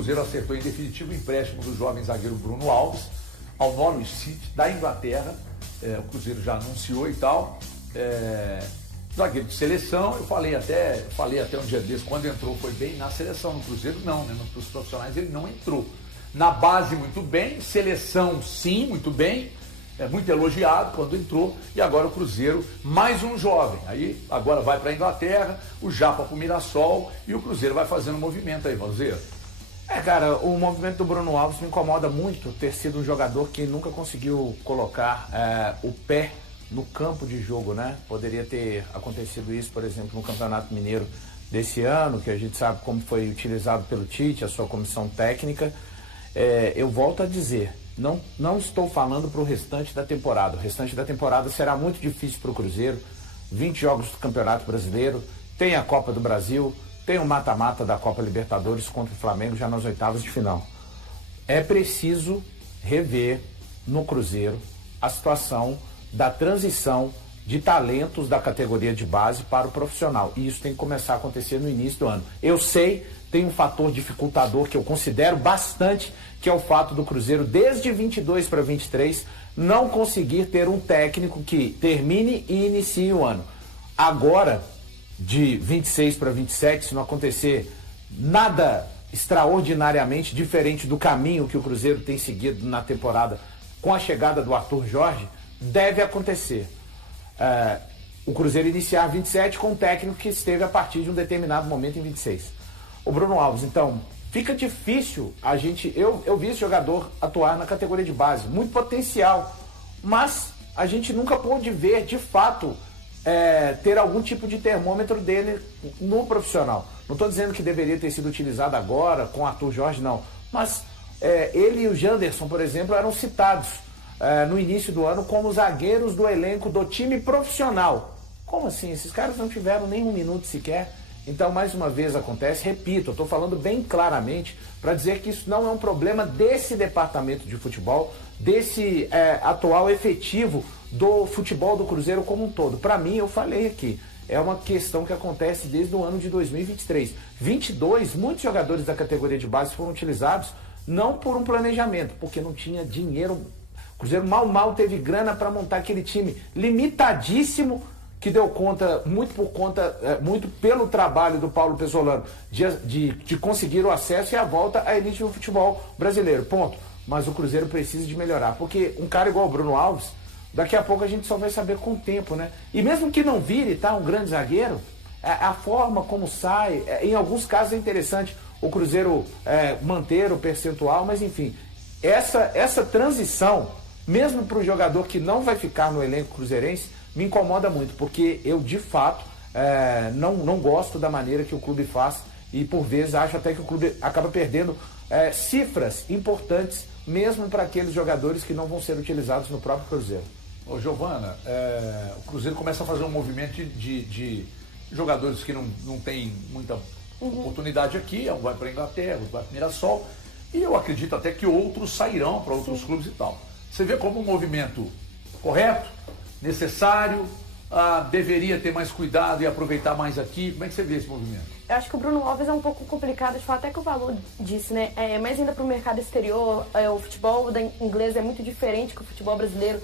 Cruzeiro acertou em definitivo o empréstimo do jovem zagueiro Bruno Alves ao Norwich City da Inglaterra. O Cruzeiro já anunciou e tal. Zagueiro de seleção, eu falei até um dia desse, quando entrou foi bem, na seleção, no Cruzeiro não, né? Nos profissionais ele não entrou. Na base muito bem, seleção sim, muito bem, muito elogiado quando entrou, e agora o Cruzeiro, mais um jovem, aí agora vai para a Inglaterra, o Japa para o Mirassol, e o Cruzeiro vai fazendo um movimento aí, Valzeiro. Cara, o movimento do Bruno Alves me incomoda muito ter sido um jogador que nunca conseguiu colocar o pé no campo de jogo, né? Poderia ter acontecido isso, por exemplo, no Campeonato Mineiro desse ano, que a gente sabe como foi utilizado pelo Tite, a sua comissão técnica. Eu volto a dizer, não estou falando para o restante da temporada. O restante da temporada será muito difícil para o Cruzeiro. 20 jogos do Campeonato Brasileiro, tem a Copa do Brasil, tem o mata-mata da Copa Libertadores contra o Flamengo já nas oitavas de final. É preciso rever no Cruzeiro a situação da transição de talentos da categoria de base para o profissional. E isso tem que começar a acontecer no início do ano. Eu sei, tem um fator dificultador que eu considero bastante, que é o fato do Cruzeiro, desde 22 para 23, não conseguir ter um técnico que termine e inicie o ano. Agora, de 26 para 27, se não acontecer nada extraordinariamente diferente do caminho que o Cruzeiro tem seguido na temporada com a chegada do Arthur Jorge, deve acontecer. O Cruzeiro iniciar 27 com um técnico que esteve a partir de um determinado momento em 26. O Bruno Alves, então, fica difícil a gente... Eu vi esse jogador atuar na categoria de base, muito potencial, mas a gente nunca pôde ver, de fato, ter algum tipo de termômetro dele no profissional. Não estou dizendo que deveria ter sido utilizado agora com o Arthur Jorge, não. Mas ele e o Janderson, por exemplo, eram citados no início do ano como zagueiros do elenco do time profissional. Como assim? Esses caras não tiveram nem um minuto sequer. Então, mais uma vez acontece, repito, eu estou falando bem claramente para dizer que isso não é um problema desse departamento de futebol, desse atual efetivo do futebol do Cruzeiro como um todo. Para mim, eu falei aqui, é uma questão que acontece desde o ano de 2023. 22, muitos jogadores da categoria de base foram utilizados não por um planejamento, porque não tinha dinheiro. O Cruzeiro mal teve grana para montar aquele time limitadíssimo, que deu conta, muito pelo trabalho do Paulo Pesolano, de conseguir o acesso e a volta à elite do futebol brasileiro, ponto. Mas o Cruzeiro precisa de melhorar, porque um cara igual o Bruno Alves, daqui a pouco a gente só vai saber com o tempo, né? E mesmo que não vire, tá, um grande zagueiro, a forma como sai, em alguns casos é interessante o Cruzeiro manter o percentual, mas enfim, essa transição, mesmo para o jogador que não vai ficar no elenco cruzeirense, me incomoda muito, porque eu, de fato, não gosto da maneira que o clube faz e, por vezes, acho até que o clube acaba perdendo cifras importantes, mesmo para aqueles jogadores que não vão ser utilizados no próprio Cruzeiro. Ô, Giovana, o Cruzeiro começa a fazer um movimento de jogadores que não tem muita oportunidade aqui, um vai para a Inglaterra, outro vai para o Mirassol, e eu acredito até que outros sairão para outros clubes e tal. Você vê como um movimento correto, necessário, deveria ter mais cuidado e aproveitar mais aqui? Como é que você vê esse movimento? Eu acho que o Bruno Alves é um pouco complicado de falar, até que o valor disso, né? Mas ainda para o mercado exterior, o futebol inglês é muito diferente que o futebol brasileiro,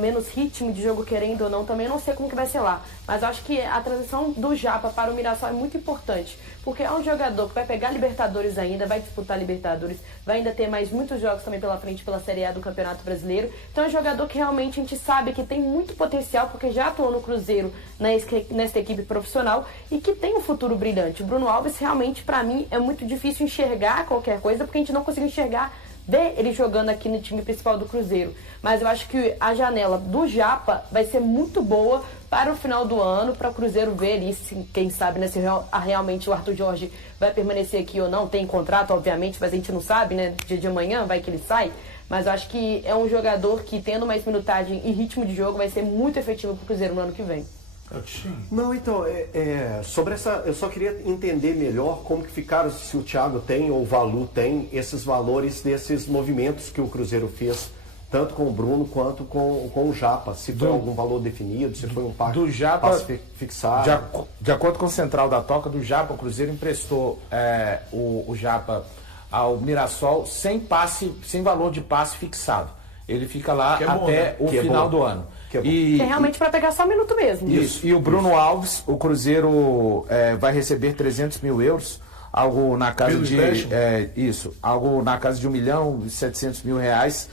menos ritmo de jogo, querendo ou não, também eu não sei como que vai ser lá. Mas eu acho que a transição do Japa para o Mirassol é muito importante, porque é um jogador que vai pegar Libertadores ainda, vai disputar Libertadores, vai ainda ter mais muitos jogos também pela frente pela Série A do Campeonato Brasileiro. Então é um jogador que realmente a gente sabe que tem muito potencial, porque já atuou no Cruzeiro, nessa equipe profissional, e que tem um futuro brilhante. O Bruno Alves realmente, para mim, é muito difícil enxergar qualquer coisa, porque a gente não consegue enxergar ele jogando aqui no time principal do Cruzeiro. Mas eu acho que a janela do Japa vai ser muito boa para o final do ano, para o Cruzeiro ver ali, quem sabe, né, se realmente o Arthur Jorge vai permanecer aqui ou não. Tem contrato, obviamente, mas a gente não sabe, né? Dia de amanhã vai que ele sai. Mas eu acho que é um jogador que, tendo mais minutagem e ritmo de jogo, vai ser muito efetivo para o Cruzeiro no ano que vem. Não, então, sobre essa, eu só queria entender melhor como que ficaram, se o Thiago tem ou o Valu tem esses valores desses movimentos que o Cruzeiro fez, tanto com o Bruno quanto com o Japa, se foi algum valor definido, se foi um passe fixado. De acordo com o Central da Toca, do Japa, o Cruzeiro emprestou o Japa ao Mirassol sem valor de passe fixado. Ele fica lá até o final do ano. Que é realmente para pegar só um minuto mesmo. Isso. E o Bruno Alves, o Cruzeiro vai receber 300 mil euros, algo na casa algo na casa de R$1.700.000,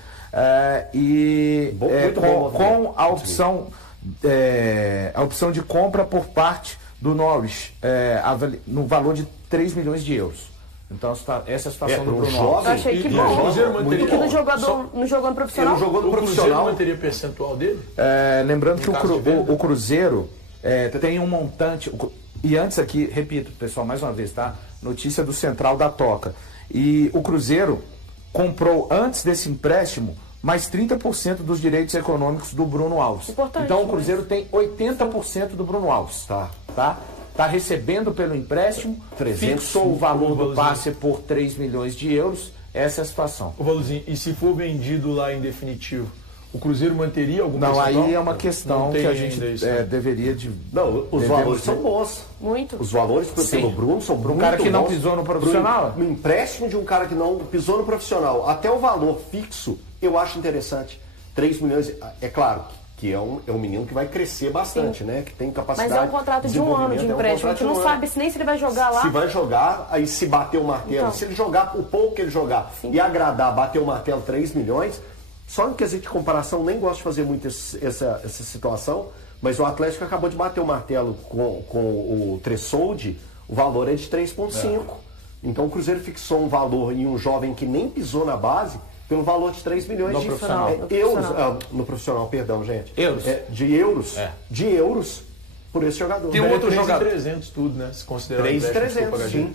com a opção de compra por parte do Norwich, no valor de 3 milhões de euros. Então, essa é a situação do Bruno Alves. Eu achei que bom. Porque não jogou no profissional? Ele jogou no profissional. O Cruzeiro manteria percentual dele? Lembrando que o Cruzeiro tem um montante... E antes aqui, repito, pessoal, mais uma vez, tá? Notícia do Central da Toca. E o Cruzeiro comprou, antes desse empréstimo, mais 30% dos direitos econômicos do Bruno Alves. Importante, então o Cruzeiro tem 80% do Bruno Alves. Tá recebendo pelo empréstimo, fixou o valor do passe por 3 milhões de euros. Essa é a situação. Ô Valuzinho, e se for vendido lá em definitivo, o Cruzeiro manteria algum percentual? Não, aí é uma questão que a gente deveria de... Não, os valores são bons. Muito. Os valores pelo Bruno são muito bons. Um cara que não pisou no profissional? Um empréstimo de um cara que não pisou no profissional. Até o valor fixo, eu acho interessante. 3 milhões, é claro que é um menino que vai crescer bastante, né? Que tem capacidade. Mas é um contrato de 1 ano de empréstimo. A gente não sabe nem se ele vai jogar lá. Se vai jogar, aí se bater o martelo. Então. Se ele jogar o pouco que ele jogar e agradar, bater o martelo 3 milhões... Só em quesito de comparação, nem gosto de fazer muito essa situação, mas o Atlético acabou de bater o martelo com o Tressoldi, o valor é de 3,5. Então o Cruzeiro fixou um valor em um jovem que nem pisou na base pelo valor de 3 milhões de euros. No profissional, perdão, gente. Euros. De euros por esse jogador. Tem um outro jogador. 300 tudo, né? Se considerar 3,300, sim.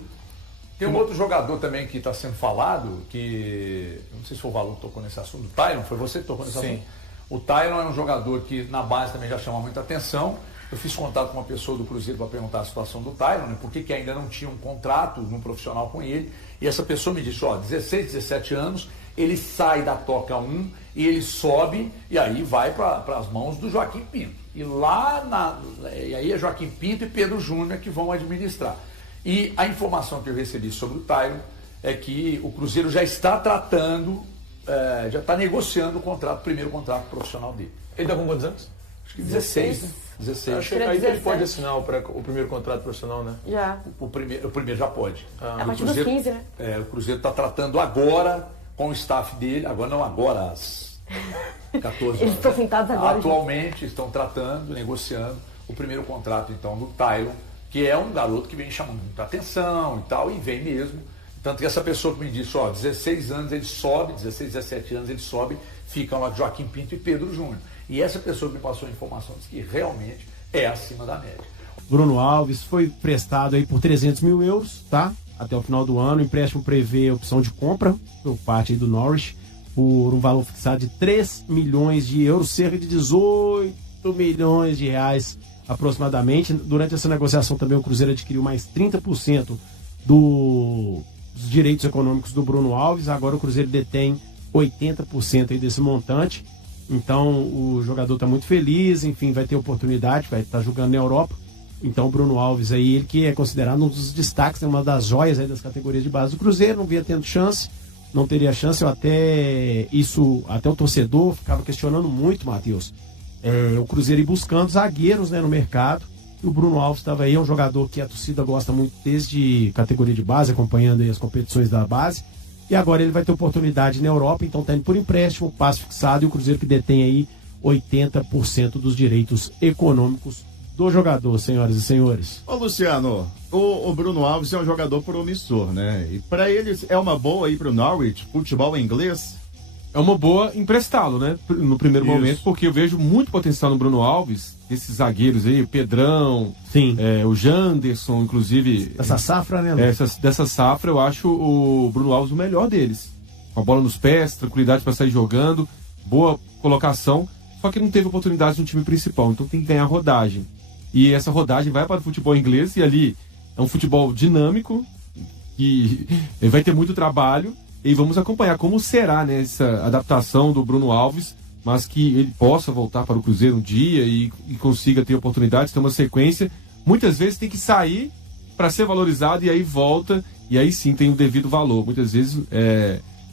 Tem um outro jogador também que está sendo falado, que não sei se foi o Valu que tocou nesse assunto, o Tyron, foi você que tocou nesse assunto? O Tyron é um jogador que na base também já chama muita atenção. Eu fiz contato com uma pessoa do Cruzeiro para perguntar a situação do Tyron, né, por que ainda não tinha um contrato no profissional com ele. E essa pessoa me disse, 16, 17 anos, ele sai da Toca 1 e ele sobe e aí vai para as mãos do Joaquim Pinto. E aí é Joaquim Pinto e Pedro Júnior que vão administrar. E a informação que eu recebi sobre o Tyron é que o Cruzeiro já está tratando, já está negociando o primeiro contrato profissional dele. Ele está com quantos anos? Acho que 16, né? 16. Acho que aí ele pode assinar o primeiro contrato profissional, né? Já. O primeiro já pode. A partir dos 15, né? O Cruzeiro está tratando agora com o staff dele, agora às 14 horas. Eles estão sentados agora. Atualmente estão tratando, negociando o primeiro contrato, então, do Tyron, que é um garoto que vem chamando muita atenção e tal, e vem mesmo. Tanto que essa pessoa que me disse, 16 anos ele sobe, 16, 17 anos ele sobe, ficam lá Joaquim Pinto e Pedro Júnior. E essa pessoa que me passou a informação disse que realmente é acima da média. Bruno Alves foi prestado aí por 300 mil euros, tá? Até o final do ano. O empréstimo prevê opção de compra por parte aí do Norwich por um valor fixado de 3 milhões de euros, cerca de 18 milhões de reais aproximadamente. Durante essa negociação também o Cruzeiro adquiriu mais 30% dos direitos econômicos do Bruno Alves. Agora o Cruzeiro detém 80% aí desse montante. Então o jogador está muito feliz, enfim, vai ter oportunidade, vai estar jogando na Europa. Então o Bruno Alves aí, ele que é considerado um dos destaques, uma das joias aí das categorias de base do Cruzeiro, não vinha tendo chance, não teria chance. Até o torcedor ficava questionando muito, Matheus, o Cruzeiro ir buscando zagueiros, né, no mercado. E o Bruno Alves estava aí, é um jogador que a torcida gosta muito desde categoria de base, acompanhando aí as competições da base. E agora ele vai ter oportunidade na Europa, então está indo por empréstimo, passe fixado, e o Cruzeiro que detém aí 80% dos direitos econômicos do jogador, senhoras e senhores. Ô Luciano, o Bruno Alves é um jogador promissor, né? E para eles é uma boa ir para o Norwich, futebol inglês? É uma boa emprestá-lo, né? No primeiro momento, porque eu vejo muito potencial no Bruno Alves, esses zagueiros aí, o Pedrão, sim, o Janderson, inclusive. Essa safra, né? Dessa safra, eu acho o Bruno Alves o melhor deles. Com a bola nos pés, tranquilidade para sair jogando, boa colocação, só que não teve oportunidade no time principal, então tem que ganhar rodagem. E essa rodagem vai para o futebol inglês, e ali é um futebol dinâmico, que vai ter muito trabalho. E vamos acompanhar como será, né, essa adaptação do Bruno Alves, mas que ele possa voltar para o Cruzeiro um dia e consiga ter oportunidades, ter uma sequência. Muitas vezes tem que sair para ser valorizado e aí volta e aí sim tem o devido valor. Muitas vezes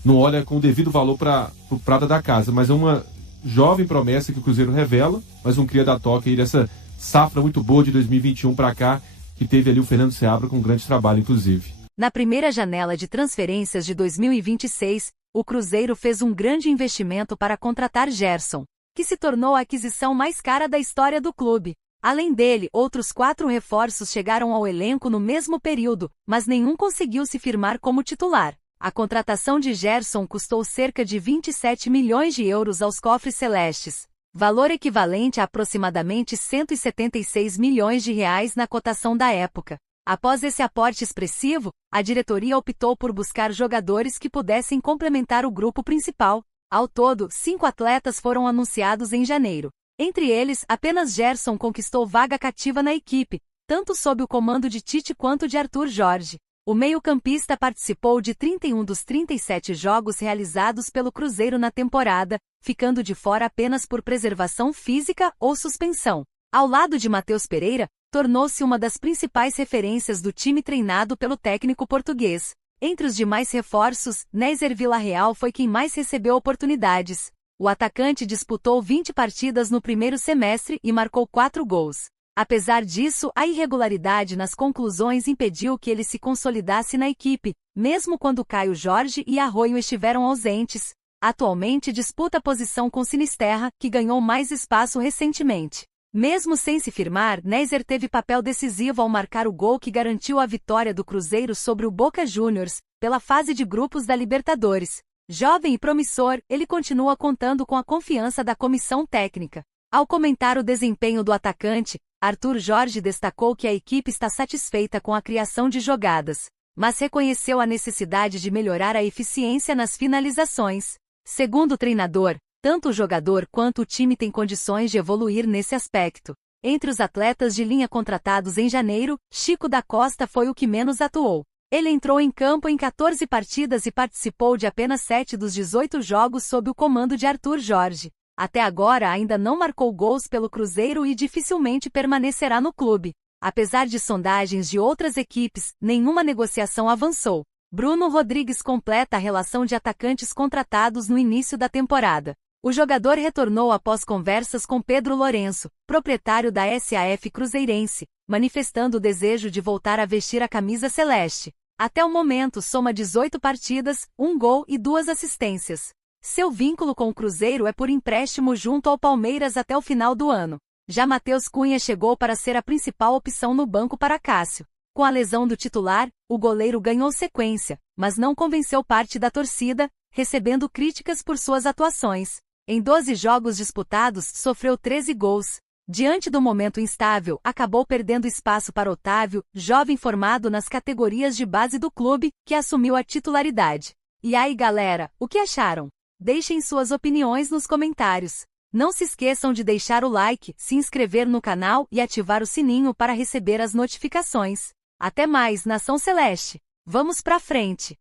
não olha com o devido valor para o prata da casa, mas é uma jovem promessa que o Cruzeiro revela, mas um cria da toca aí dessa safra muito boa de 2021 para cá, que teve ali o Fernando Seabra com um grande trabalho, inclusive. Na primeira janela de transferências de 2026, o Cruzeiro fez um grande investimento para contratar Gerson, que se tornou a aquisição mais cara da história do clube. Além dele, outros 4 reforços chegaram ao elenco no mesmo período, mas nenhum conseguiu se firmar como titular. A contratação de Gerson custou cerca de 27 milhões de euros aos cofres celestes, valor equivalente a aproximadamente 176 milhões de reais na cotação da época. Após esse aporte expressivo, a diretoria optou por buscar jogadores que pudessem complementar o grupo principal. Ao todo, 5 atletas foram anunciados em janeiro. Entre eles, apenas Gerson conquistou vaga cativa na equipe, tanto sob o comando de Tite quanto de Arthur Jorge. O meio-campista participou de 31 dos 37 jogos realizados pelo Cruzeiro na temporada, ficando de fora apenas por preservação física ou suspensão. Ao lado de Matheus Pereira, tornou-se uma das principais referências do time treinado pelo técnico português. Entre os demais reforços, Nézer Villarreal foi quem mais recebeu oportunidades. O atacante disputou 20 partidas no primeiro semestre e marcou 4 gols. Apesar disso, a irregularidade nas conclusões impediu que ele se consolidasse na equipe, mesmo quando Caio Jorge e Arroio estiveram ausentes. Atualmente disputa a posição com Sinisterra, que ganhou mais espaço recentemente. Mesmo sem se firmar, Nézer teve papel decisivo ao marcar o gol que garantiu a vitória do Cruzeiro sobre o Boca Juniors, pela fase de grupos da Libertadores. Jovem e promissor, ele continua contando com a confiança da comissão técnica. Ao comentar o desempenho do atacante, Arthur Jorge destacou que a equipe está satisfeita com a criação de jogadas, mas reconheceu a necessidade de melhorar a eficiência nas finalizações. Segundo o treinador, tanto o jogador quanto o time têm condições de evoluir nesse aspecto. Entre os atletas de linha contratados em janeiro, Chico da Costa foi o que menos atuou. Ele entrou em campo em 14 partidas e participou de apenas 7 dos 18 jogos sob o comando de Arthur Jorge. Até agora ainda não marcou gols pelo Cruzeiro e dificilmente permanecerá no clube. Apesar de sondagens de outras equipes, nenhuma negociação avançou. Bruno Rodrigues completa a relação de atacantes contratados no início da temporada. O jogador retornou após conversas com Pedro Lourenço, proprietário da SAF Cruzeirense, manifestando o desejo de voltar a vestir a camisa celeste. Até o momento soma 18 partidas, 1 gol e 2 assistências. Seu vínculo com o Cruzeiro é por empréstimo junto ao Palmeiras até o final do ano. Já Matheus Cunha chegou para ser a principal opção no banco para Cássio. Com a lesão do titular, o goleiro ganhou sequência, mas não convenceu parte da torcida, recebendo críticas por suas atuações. Em 12 jogos disputados, sofreu 13 gols. Diante do momento instável, acabou perdendo espaço para Otávio, jovem formado nas categorias de base do clube, que assumiu a titularidade. E aí, galera, o que acharam? Deixem suas opiniões nos comentários. Não se esqueçam de deixar o like, se inscrever no canal e ativar o sininho para receber as notificações. Até mais, Nação Celeste! Vamos pra frente!